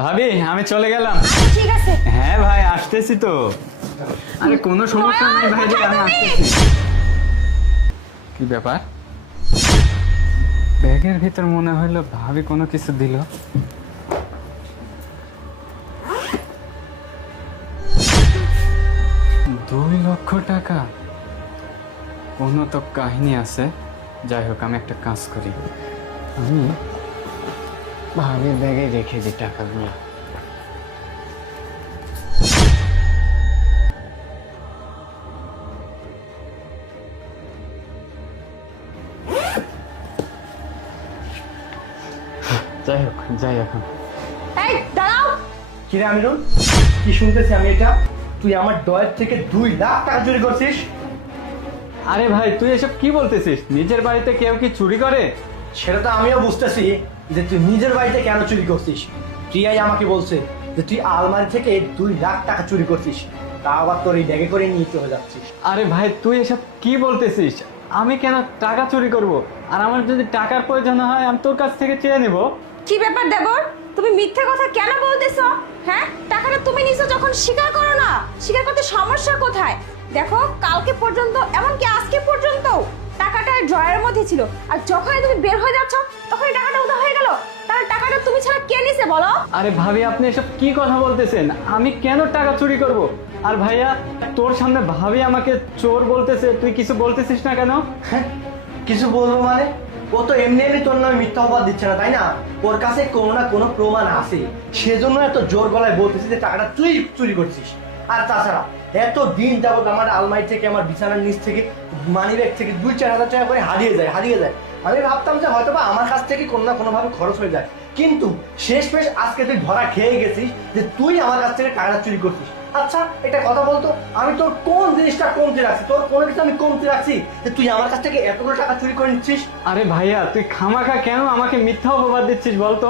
ভাবি আমি চলে গেলাম। ঠিক আছে। হ্যাঁ ভাই আসতেছি তো। আরে কোনো সমস্যা নেই ভাই, যে আমি আসতেছি। কি ব্যাপার, ব্যাগের ভিতর মনে হলো ভাবি কোনো কিছু দিল। 2 লক্ষ টাকা, কোনো তো কাহিনী আছে। যাই হোক, আমি একটা কাজ করি, আমি ভাবির ব্যাগে রেখে দিই টাকাগুলো। যাই হোক, যাই এখন। এই দাঁড়াও। কিরে আমিরুল, কি শুনতেছি আমি এটা? তুই আমার ডয়ের থেকে 2 লাখ টাকা চুরি করছিস? আরে ভাই তুই এসব কি বলতেছিস? নিজের বাড়িতে কেউ কি চুরি করে? সেটা তো আমিও বুঝতেছি যে তুই নিজের বাড়িতে কেন চুরি করছিস। প্রিয়াই আমাকে বলছে যে তুই আলমারি থেকে 2 লাখ টাকা চুরি করছিস, তা আবার তোর এই ব্যাগে করে নিয়ে চলে যাচ্ছিস। আরে ভাই তুই এসব কি বলতেছিস? আমি কেন টাকা চুরি করব? আর আমার যদি টাকার প্রয়োজন হয় আমি তোর কাছ থেকে চেয়ে নেব। কি ব্যাপার দেবর, তুমি মিথ্যা কথা কেন বলতেছো? হ্যাঁ, টাকাটা তুমি নিছো যখন স্বীকার করো না। স্বীকার করতে সমস্যা কোথায়? দেখো, কালকে পর্যন্ত এমনকি আজকে পর্যন্ত টাকাটা ড্রয়ারের মধ্যে ছিল, আর যখনই তুমি বের হয়ে যাচ্ছ তখনই টাকাটা উধাও হয়ে গেল। তাহলে টাকাটা তুমি ছাড়া কে নিছে বলো? আরে ভাবি আপনি এসব কি কথা বলতেছেন? আমি কেন টাকা চুরি করব? আর ভাইয়া তোর সামনে ভাবি আমাকে চোর বলতেছে, তুই কিছু বলতেছিস না কেন? হ্যাঁ, কিছু বলবো মানে? ও তো এমনি এমনি তোর নামে মিথ্যা অপবাদ দিচ্ছে না, তাই না? ওর কাছে কোনো না কোনো প্রমাণ আছে, সেজন্য এত জোর গলায় বলতেছিস যে টাকাটা তুই চুরি করছিস। আর তাছাড়া এত দিন যাবত আমার আলমারি থেকে, আমার বিছানার নিচ থেকে, মানি ব্যাগ থেকে 2-4 হাজার টাকা করে হারিয়ে যায়। আমি ভাবতাম যে হয়তো বা আমার কাছ থেকে কোনো না কোনোভাবে খরচ হয়ে যায়, কিন্তু শেষমেশ আজকে তুই ধরা খেয়ে গেছিস যে তুই আমার কাছ থেকে টাকা চুরি করছিস। আচ্ছা একটা কথা বলতো, আমি তোর কোন জিনিসটা কমতি রাখছি? তোর কোনো কিছু আমি কমতি রাখছি যে তুই আমার কাছ থেকে এতগুলো টাকা চুরি করে নিচ্ছিস? আরে ভাইয়া তুই খামাখা কেন আমাকে মিথ্যা অপবাদ দিচ্ছিস বলতো?